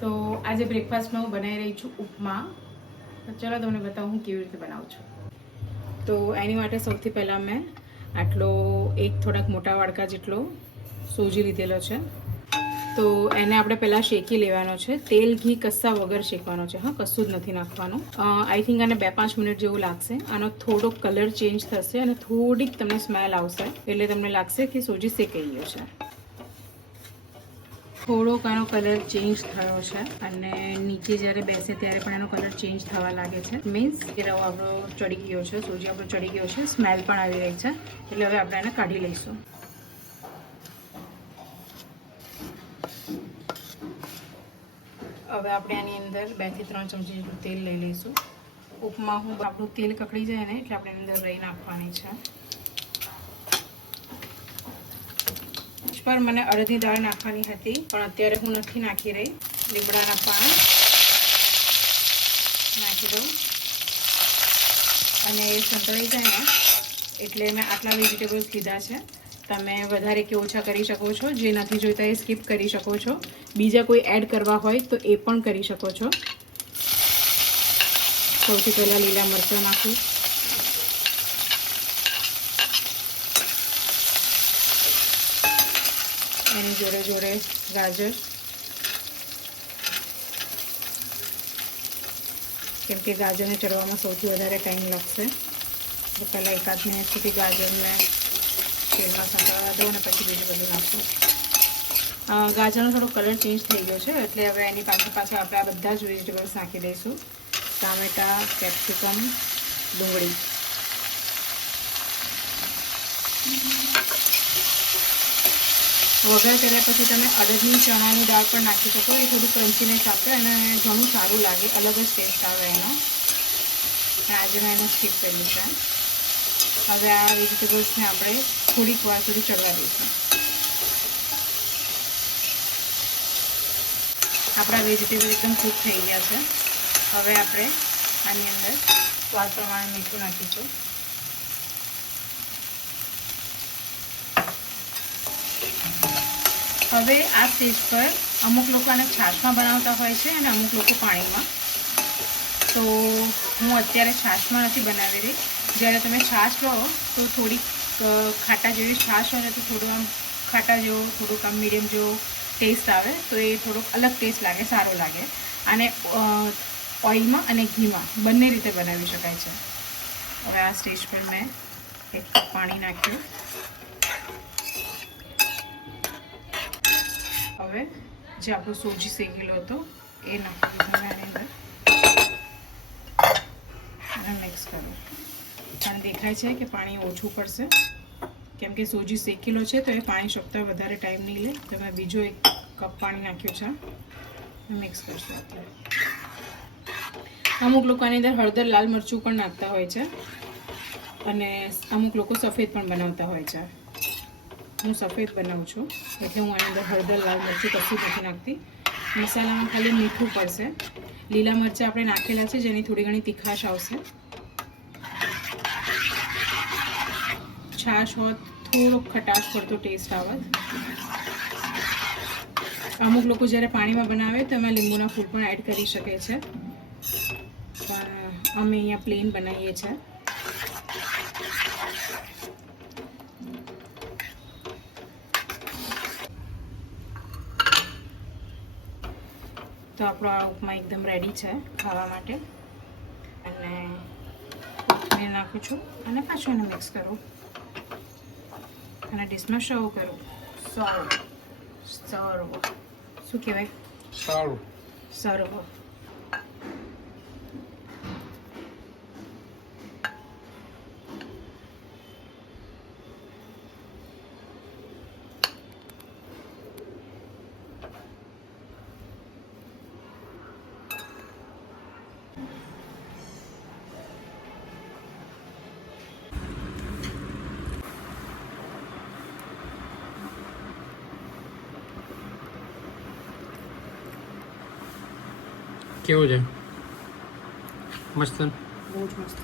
તો આજે બ્રેકફાસ્ટમાં હું બનાવી રહી છું ઉપમા. તો ચલો તમને બતાવું હું કેવી રીતે બનાવું છું. તો એની માટે સૌથી પહેલાં મેં આટલો એક થોડાક મોટા વાડકા જેટલો સોજી લીધેલો છે. તો એને આપણે પહેલાં શેકી લેવાનો છે. તેલ, ઘી, કસ્સા વગર શેકવાનો છે. હા, કશું જ નથી નાખવાનું. આઈ થિંક આને બે પાંચ મિનિટ જેવું લાગશે. આનો થોડો કલર ચેન્જ થશે અને થોડીક તમને સ્મેલ આવશે. એટલે તમને લાગશે કે સોજી શેકાઈ ગયો છે. થોડોક આનો કલર ચેન્જ થયો છે અને નીચે જ્યારે બેસે ત્યારે પણ એનો કલર ચેન્જ થવા લાગે છે. મીન્સ કે રવો આપણો ચડી ગયો છે, સોજી આપણો ચડી ગયો છે સ્મેલ પણ આવી રહી છે. એટલે હવે આપણે એને કાઢી લઈશું. હવે આપણે આની અંદર બેથી ત્રણ ચમચી જેટલું તેલ લઈ લઈશું. ઉપમા હું આપણું તેલ કકડી જાય ને એટલે આપણે એની અંદર રહી નાખવાની છે. પર મને અડધી દાળ નાખવાની હતી, પણ અત્યારે હું નથી નાખી રહી. લીમડાના પાન નાખી દઉં. અને એ સંતળાઈ જાય ને, એટલે મેં આટલા વેજીટેબલ્સ લીધા છે. તમે વધારે કે ઓછા કરી શકો છો. જે નથી જોઈતા એ સ્કીપ કરી શકો છો. બીજા કોઈ એડ કરવા હોય તો એ પણ કરી શકો છો. સૌથી પહેલાં લીલા મરચાં નાખું. એની જોડે જોડે ગાજર. કેમ કે ગાજરને ચડવામાં સૌથી વધારે ટાઈમ લાગશે. તો પહેલાં એકાદ મિનિટ સુધી ગાજરને તેલમાં સંકળવા દો અને પછી બીજું બધું નાખશું ગાજરનો થોડો કલર ચેન્જ થઈ ગયો છે, એટલે હવે એની પાછળ પાછળ આપણે આ બધા જ વેજીટેબલ્સ નાખી દઈશું. ટામેટાં કેપ્સિકમ ડુંગળી. વઘાર કર્યા પછી તમે અડદની ચણાની દાળ પણ નાખી શકો. એ થોડું ક્રન્ચીનેસ આપે અને ઘણું સારું લાગે. અલગ જ ટેસ્ટ આવે એનો. આજે મેં એને સ્ટીક કર્યું છે. હવે આ વેજીટેબલ્સને આપણે થોડીક વાર સુધી ચડવા દઈશું. આપણા વેજીટેબલ એકદમ કૂક થઈ ગયા છે. હવે આપણે આની અંદર સ્વાદ પ્રમાણે મીઠું નાખીશું. હવે આ સ્ટેજ પર અમુક લોકો આને છાશમાં બનાવતા હોય છે અને અમુક લોકો પાણીમાં. તો હું અત્યારે છાશમાં નથી બનાવી રહી. જ્યારે તમે છાશ લો, તો થોડીક ખાટા જેવી છાશ હોય તો થોડું આમ ખાટા જેવો, થોડુંક આમ મીડિયમ જેવો ટેસ્ટ આવે, તો એ થોડોક અલગ ટેસ્ટ લાગે, સારો લાગે. અને ઓઇલમાં અને ઘીમાં બંને રીતે બનાવી શકાય છે. હવે આ સ્ટેજ પર મેં એક પાણી નાખ્યું. હવે જે આપણો સોજી શેકેલો હતો, એ નાખી આની અંદર. અને મિક્સ કરો પણ દેખાય છે કે પાણી ઓછું પડશે. કેમ કે સોજી શેકેલો છે, તો એ પાણી શકતા વધારે ટાઈમ નહીં લે. તો મેં બીજો એક કપ પાણી નાખ્યું છે મિક્સ કરશું અત્યારે અમુક લોકો આની અંદર હળદર, લાલ મરચું પણ નાખતા હોય છે. અને અમુક લોકો સફેદ પણ બનાવતા હોય છે. હું સફેદ બનાવું છું. એટલે હું આની અંદર હળદર, લાલ મરચું કશું નથી નાખતી. મસાલામાં ખાલી મીઠું પડશે. લીલા મરચાં આપણે નાખેલા છે, જેની થોડી ઘણી તીખાશ આવશે. છાશ હોત થોડોક ખટાશ પડતો ટેસ્ટ આવત અમુક લોકો જ્યારે પાણીમાં બનાવે, તો લીંબુના ફૂલ પણ એડ કરી શકે છે. પણ અમે અહીંયા પ્લેન બનાવીએ છીએ. તો આપણો આ ઉપમા એકદમ રેડી છે ખાવા માટે. અને કોથમીર નાખું છું અને પાછું એને મિક્સ કરું. અને ડીશમાં સર્વ કરું. સર્વ સર્વ શું કહેવાય? સારું સર્વ કેવું છે? મસ્ત બહુ જ મસ્ત.